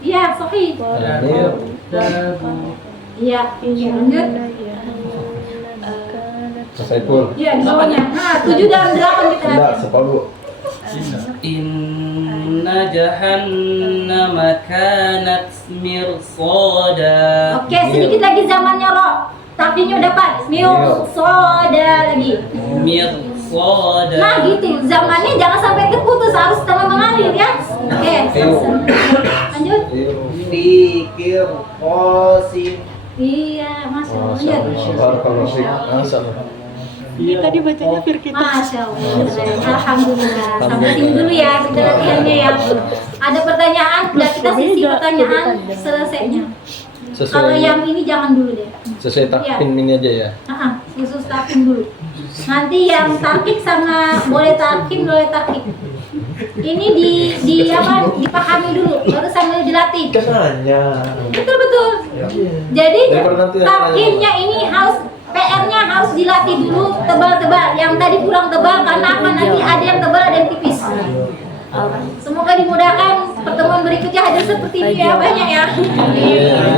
Iya, sahih. Iya, lanjut. Selesai pun. Iya, di bawahnya. Nah, 7 dan 8 kita Enggak, latih. sepalu. Inna jahannama kanat mirsada. Oke, sedikit lagi zamannya roh. Tapinya udah pas. Soda lagi. Mirsada. Nah, gitu. Zamannya jangan sampai terputus, harus setengah mengalir ya. Oke, lanjut. Fikir qasim. Iya, masya Allah. Lanjut. Barakallahu fiik. Masyaallah. Tadi bacanya firqit. Masya Allah. Alhamdulillah. Sampai sini dulu ya kita latihannya ya. Ada pertanyaan, udah kita sisi pertanyaan selesainya. Kalau yang ini jangan dulu deh. Sesuai takvim ini aja ya. Khusus takvim dulu. Nanti yang tarkik sama boleh tarkim, boleh tarkik. Ini di apa? Dipahami dulu, baru sambil dilatih. Betul. Jadi tarkimnya ini harus PR-nya harus dilatih dulu tebal-tebal. Yang tadi kurang tebal karena apa? Nanti ada yang tebal, ada yang tipis. Semoga dimudahkan pertemuan berikutnya hadir seperti ini ya, banyak ya.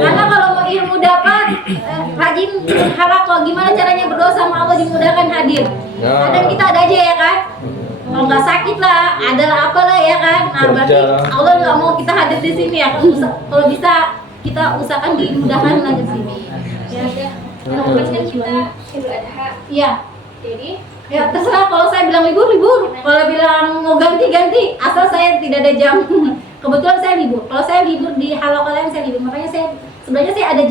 Karena kalau mau ilmu dapat, rajin halaqah. Gimana caranya berdoa sama Allah dimudahkan hadir. Kadang kita ada aja ya kan. Kalau nggak sakit lah, adalah apalah ya kan. Nah berarti Allah nggak mau kita hadir di sini ya. Kalau bisa kita usahakan dimudahkan lah di sini. Ya. Kan kita Idul Adha. Iya. Jadi ya terserah, kalau saya bilang libur, kalau bilang mau ganti, asal saya tidak ada jam. Kebetulan saya libur. Kalau saya libur di halaqah lain saya libur. Makanya sebenarnya saya ada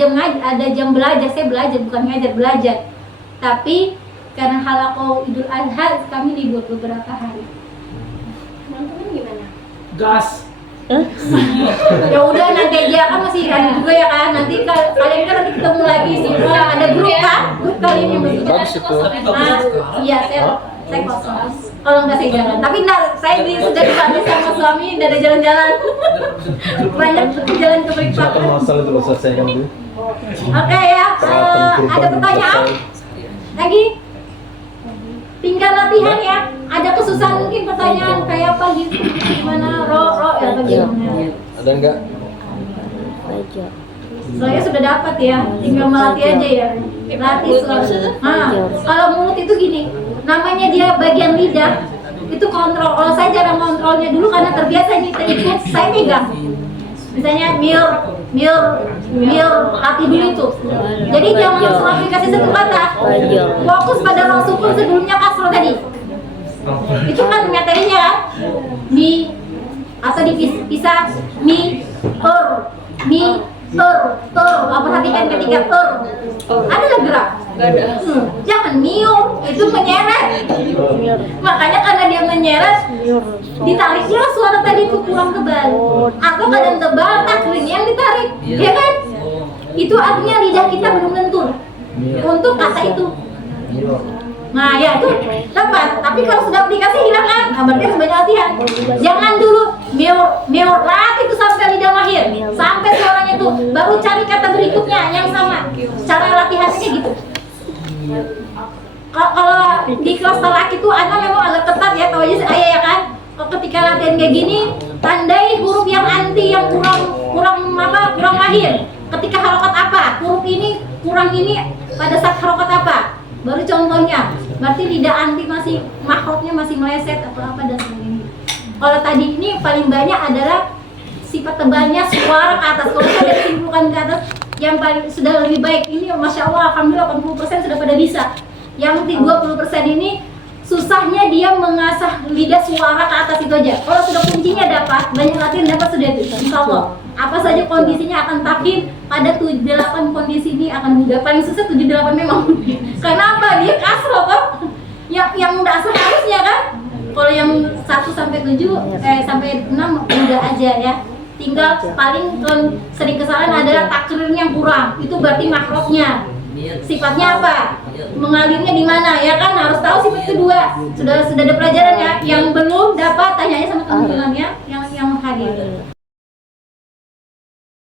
jam belajar, saya belajar bukan ngajar, belajar. Tapi karena halaqah Idul Adha kami libur beberapa hari. Teman-teman gimana? Gas. Ya udah, nanti aja kan masih ada juga ya kan. Nanti kalian kan nanti ketemu lagi semua, ada grup kan? Grup kalian yang Bagus itu. Iya, saya Saya kosong. Kalau nggak saya jalan. Tapi enggak, saya sudah dipanggil sama suami, udah ada jalan-jalan. Banyak jalan ke Insya Balikpapan. Allah masalah itu selesaikan dulu. Oke ya, ada pertanyaan lagi? Tinggal latihan ya. Ada kesusahan mungkin pertanyaan kayak apa gitu, gimana ro ya atau gimana? Ada enggak? Aja. Saya sudah dapat ya, tinggal melatih aja ya. Latih selalu. Kalau mulut itu gini, namanya dia bagian lidah itu kontrol. Kalau saya jarang kontrolnya dulu karena terbiasa ikut, saya pegang. Misalnya mir latih dulu itu. Jadi jangan langsung aplikasi satu kata. Fokus pada roh sukun sebelumnya kasro tadi. Itu kan materinya kan? Mi atau dipisah mi perhatikan ketika adalah gerak. Jangan miur, itu menyeret. Makanya karena dia menyeret, ditariknya suara tadi itu kurang tebal. Atau kadang tebal, takring yang ditarik, ya kan? Itu artinya lidah kita belum lentur untuk kata itu. Nah ya itu dapat, tapi kalau sudah aplikasi hilang kan? Nah, berarti harus banyak latihan. Jangan dulu miur latih itu sampai lidah mahir, sampai suaranya itu, baru cari kata berikutnya yang sama. Cara latihannya kayak gitu. Kalau di kelas talak itu anak memang agak ketat ya, tahu aja saya ya kan. Ketika latihan kayak gini, tandai huruf yang anti yang kurang mahir. Ketika harokat apa? Huruf ini kurang ini pada saat harokat apa? Baru contohnya, berarti lidah anti masih makrotnya masih meleset atau apa dan sebagainya. Kalau tadi ini paling banyak adalah sifat tebalnya suara ke atas. Kalau saya simpulkan ke atas, yang paling sudah lebih baik ini, masya Allah, alhamdulillah 80% sudah pada bisa. Yang 20% ini susahnya dia mengasah lidah suara ke atas itu aja. Kalau sudah kuncinya dapat, banyak latihan dapat sudah itu. Insya Allah. Apa saja kondisinya akan takin pada 7-8 kondisi ini akan mudah. Paling susah 7-8 memang. Kenapa? Dia kasro kok. Yang dasar harusnya kan. Kalau yang 1 sampai 7 sampai 6 mudah aja ya. Tinggal paling sering kesalahan adalah takrirnya yang kurang. Itu berarti makrotnya. Sifatnya apa? Mengalirnya di mana? Ya kan harus tahu sifat kedua. Sudah ada pelajaran ya. Yang belum dapat tanyanya sama teman-teman ya yang hadir.